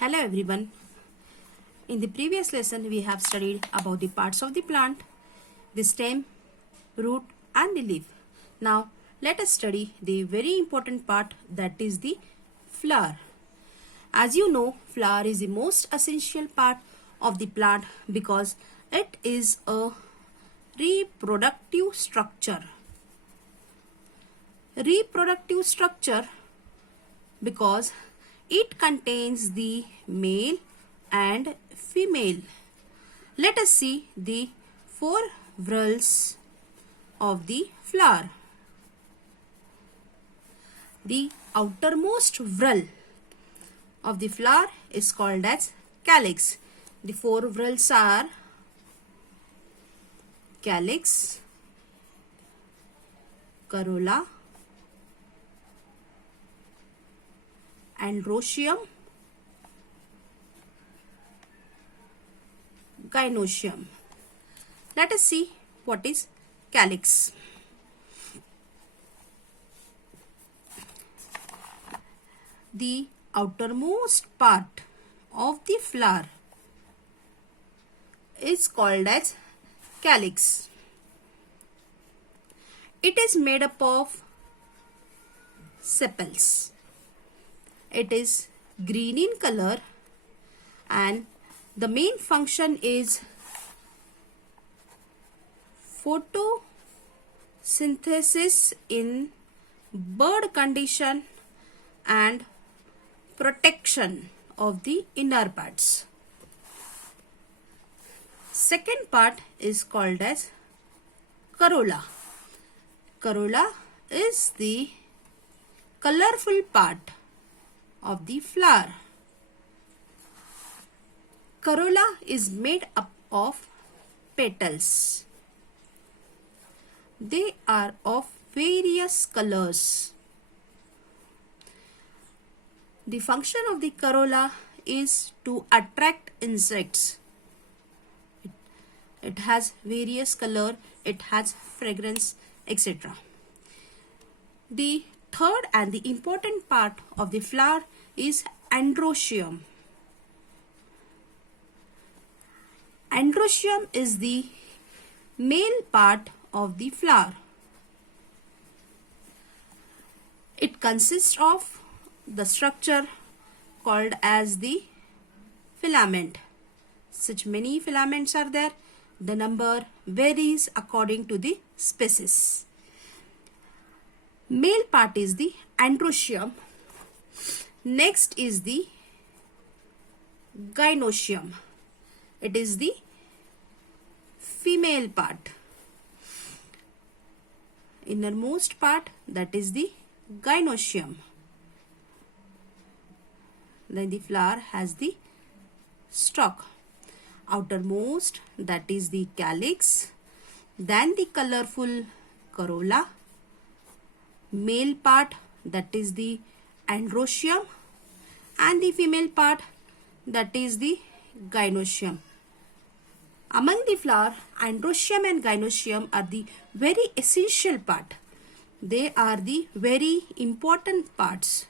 Hello everyone. In the previous lesson we have studied about the parts of the plant, the stem, root and the leaf. Now let us study the very important part, that is the flower. As you know, flower is the most essential part of the plant because it is a reproductive structure. Reproductive structure because it contains the male and female. Let us see the four whorls of the flower. The outermost whorl of the flower is called as calyx. The four whorls are calyx, corolla, androecium, gynoecium. Let us see what is calyx. The outermost part of the flower is called as calyx. It is made up of sepals. It is green in color and the main function is photosynthesis in bird condition and protection of the inner parts. Second part is called as corolla. Corolla is the colorful part of the flower. Corolla is made up of petals. They are of various colors. The function of the corolla is to attract insects. It has various color, it has fragrance, etc. The third and the important part of the flower is androecium. Androecium is the male part of the flower. It consists of the structure called as the filament. Such many filaments are there. The number varies according to the species. Male part is the androecium. Next is the gynoecium. It is the female part. Innermost part, that is the gynoecium. Then the flower has the stalk. Outermost, that is the calyx. Then the colorful corolla. Male part, that is the androecium, and the female part, that is the gynoecium. Among the flower, androecium and gynoecium are the very essential part. They are the very important parts.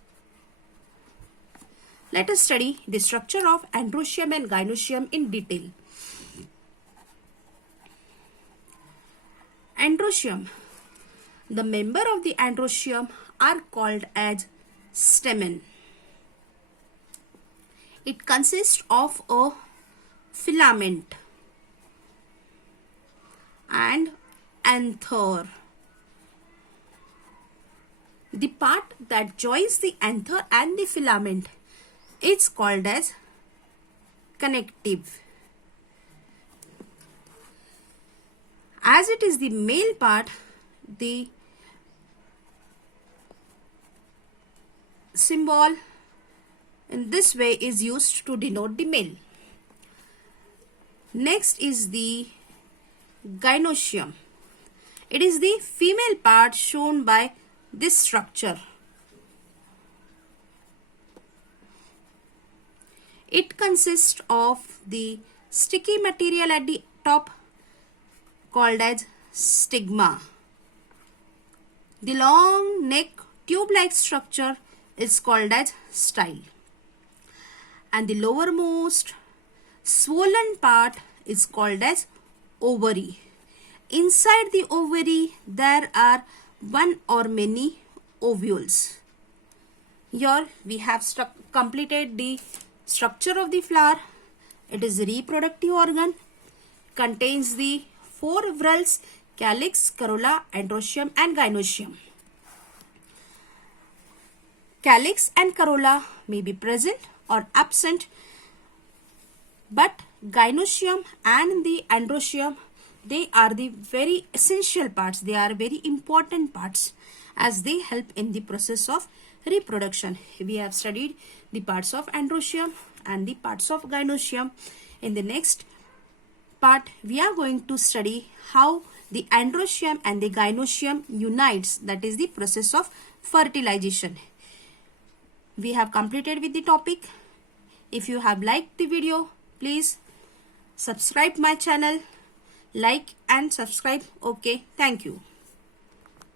Let us study the structure of androecium and gynoecium in detail. Androecium. The member of the androecium are called as stamen. It consists of a filament and anther. The part that joins the anther and the filament is called as connective. As it is the male part, the symbol in this way is used to denote the male. Next is the gynoecium. It is the female part shown by this structure. It consists of the sticky material at the top called as stigma. The long neck tube-like structure is called as style. and the lowermost swollen part is called as ovary. Inside the ovary there are one or many ovules. Here we have completed the structure of the flower. It is a reproductive organ, contains the four whorls, calyx, corolla, androecium and gynoecium. Calyx and corolla may be present or absent, but gynoecium and the androecium, they are the very essential parts. They are very important parts as they help in the process of reproduction. We have studied the parts of androecium and the parts of gynoecium. In the next part, we are going to study how the androecium and the gynoecium unites, that is the process of fertilization. We have completed with the topic. If you have liked the video, please subscribe my channel, like and subscribe. Okay, thank you.